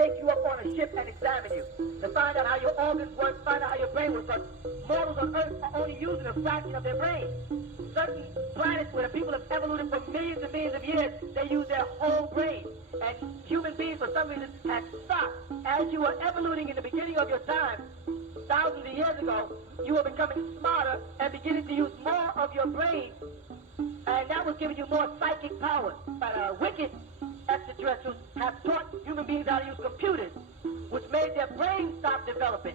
take you up on a ship and examine you, to find out how your organs work, find out how your brain works. Because mortals on Earth are only using a fraction of their brain. Certain planets where the people have evoluted for millions and millions of years, they use their whole brain. And human beings, for some reason, have stopped. As you were evoluting in the beginning of your time, thousands of years ago, you were becoming smarter and beginning to use more of your brain, and that was giving you more psychic power. But wicked extraterrestrials have taught human beings how to use computers, which made their brains stop developing.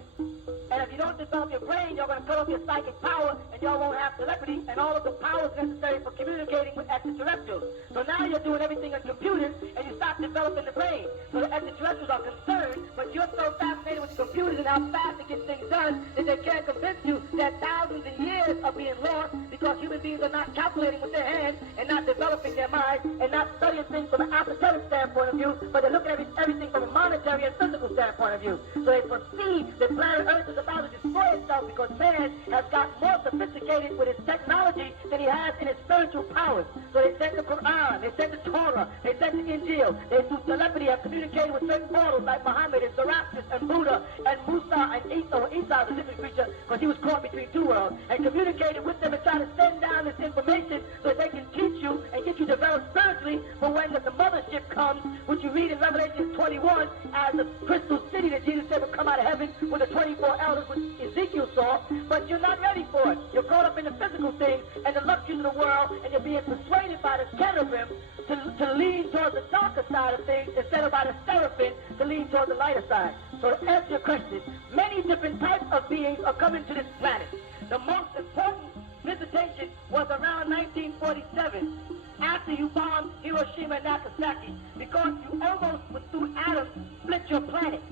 And if you don't develop your brain, you're going to cut off your psychic power, and y'all won't have telepathy and all of the powers necessary for communicating with extraterrestrials. So now you're doing everything on computers, and you stop developing the brain. So the extraterrestrials are concerned, but you're so fascinated with the computers and how fast it gets things done that they can't convince you that thousands of years are being lost because human beings are not calculating with their hands and not developing their mind and not studying things from an esoteric standpoint of view, but they're looking at everything from a monetary and physical standpoint of view. So they perceive that planet Earth is about to destroy itself because man has got more sophisticated with his technology than he has in his spiritual powers. So they sent the Quran, they sent the Torah, they sent the Injil, they through telepathy have communicated with certain mortals like Muhammad and Zoroaster and Buddha and Musa and Isa. Well, Isa is a different creature because he was caught between two worlds, and communicated with them and try to send down this information so that they can teach you and get you developed spiritually for when the mothership comes, which you read in Revelation 21 as the crystal city that Jesus said would come out of heaven with the 24 elders, which Ezekiel saw. But you're not ready for it. You're caught up in the physical things and the luxuries of the world, and you're being persuaded by the cherubim to lean towards the darker side of things instead of by the seraphim to lean towards the lighter side. So to answer your question, many different types of beings are coming to this planet. The most important visitation was around 1947, after you bombed Hiroshima and Nagasaki, because you almost, through atoms, split your planet.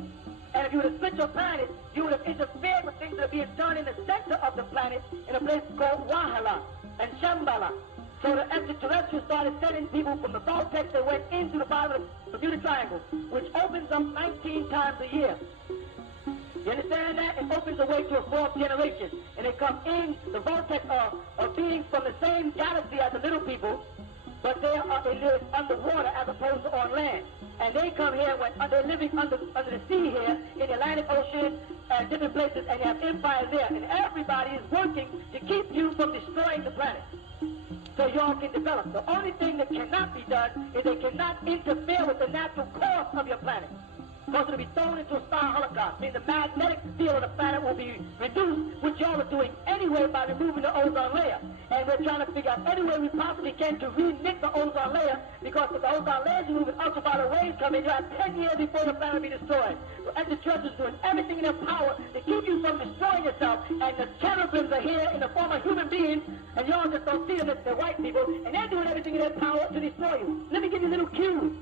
And if you would have split your planet, you would have interfered with things that are being done in the center of the planet in a place called Wahala and Shambhala. So the extraterrestrials started sending people from the vortex that went into the bottom of the Bermuda Triangle, which opens up 19 times a year. You understand that? It opens the way to a fourth generation. And they come in the vortex of beings from the same galaxy as the little people, but they live underwater as opposed to on land. And they come here when they're living under the sea here in the Atlantic Ocean and different places, and they have empires there. And everybody is working to keep you from destroying the planet, so y'all can develop. The only thing that cannot be done is they cannot interfere with the natural course of your planet. Because it'll be thrown into a star holocaust. Meaning the magnetic field of the planet will be reduced, which y'all are doing anyway by removing the ozone layer. And we're trying to figure out any way we possibly can to re-knit the ozone layer, because if the ozone layer is removed and ultraviolet rays come in, you have 10 years before the planet will be destroyed. So extraterrestrials doing everything in their power to keep you from destroying yourself, and the cherubims are here in the form of human beings, and y'all just don't see them as they're white people, and they're doing everything in their power to destroy you. Let me give you a little cue.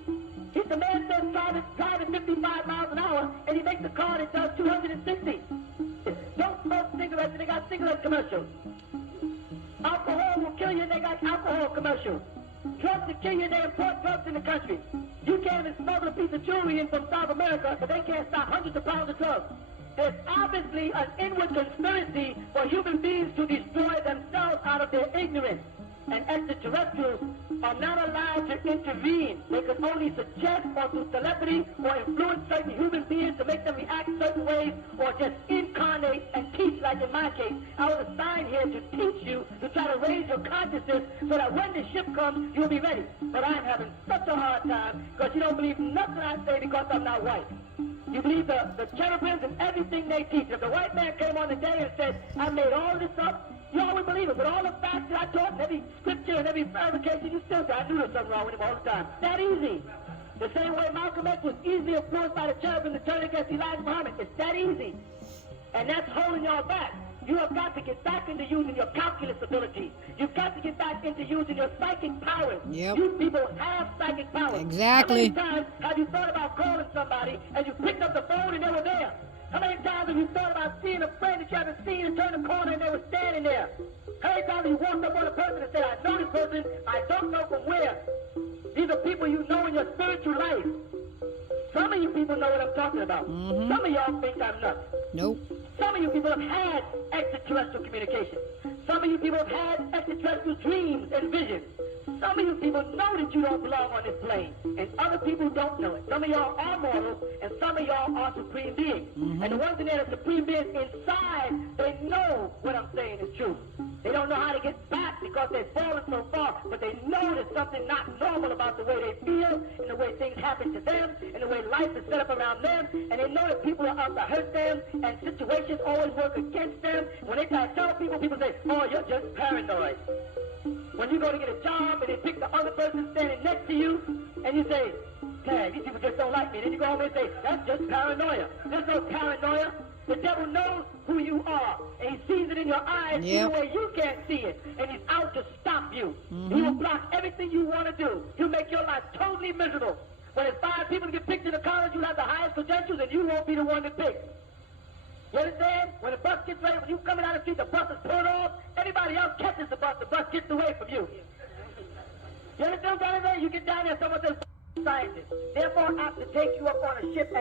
If the man says drive at 55 miles an hour, and he makes a car that does 260. Don't smoke cigarettes, and they got cigarette commercials. Alcohol will kill you, and they got alcohol commercials. Drugs will kill you, and they import drugs in the country. You can't even smuggle a piece of jewelry in from South America, but they can't stop hundreds of pounds of drugs. There's obviously an inward conspiracy for human beings to destroy themselves out of their ignorance. And extraterrestrials are not allowed to intervene. They can only suggest or through telepathy or influence certain human beings to make them react certain ways, or just incarnate and teach, like in my case. I was assigned here to teach you, to try to raise your consciousness so that when the ship comes, you'll be ready. But I'm having such a hard time because you don't believe nothing I say because I'm not white. You believe the cherubims and everything they teach. If the white man came on the day and said, I made all this up, you always believe it. But all the facts that I taught, and every scripture and every verification, you still say, I knew there was something wrong with him all the time. That easy. The same way Malcolm X was easily influenced by the cherubim to turn against Elijah Muhammad. It's that easy. And that's holding y'all back. You have got to get back into using your calculus ability. You've got to get back into using your psychic powers. Yep. You people have psychic powers. Exactly. How many times have you thought about calling somebody and you picked up the phone and they were there? How many times have you thought about seeing a friend that you haven't seen and turned the corner and they were standing there? How many times have you walked up on a person and said, I know this person, I don't know from where? These are people you know in your spiritual life. Some of you people know what I'm talking about. Mm-hmm. Some of y'all think I'm nuts. Nope. Some of you people have had extraterrestrial communication. Some of you people have had extraterrestrial dreams and visions. Some of you people know that you don't belong on this plane, and other people don't know it. Some of y'all are mortal, and some are supreme beings. And the ones in there that are supreme beings inside, they know what I'm saying is true. They don't know how to get back because they've fallen so far, but they know there's something not normal about the way they feel, and the way things happen to them, and the way life is set up around them, and they know that people are out to hurt them, and situations always work against them. When they try to tell people, people say, oh, you're just paranoid. When you go to get a job and they pick the other person standing next to you, and you say, dang, these people just don't like me. Then you go home and say, that's just paranoia. There's no paranoia. The devil knows who you are, and he sees it in your eyes even where you can't see it, and he's out to stop you. He will block everything you want to do. He'll make your life totally miserable. When there's 5 people to get picked in the college, you'll have the highest credentials, and you won't be the one to pick. You understand? When the bus gets ready, when you coming down the street, the bus is pulling off, everybody else catches the bus gets away from you. You understand what I'm saying? You get down there, someone says, scientist. Therefore, I have to take you up on a ship and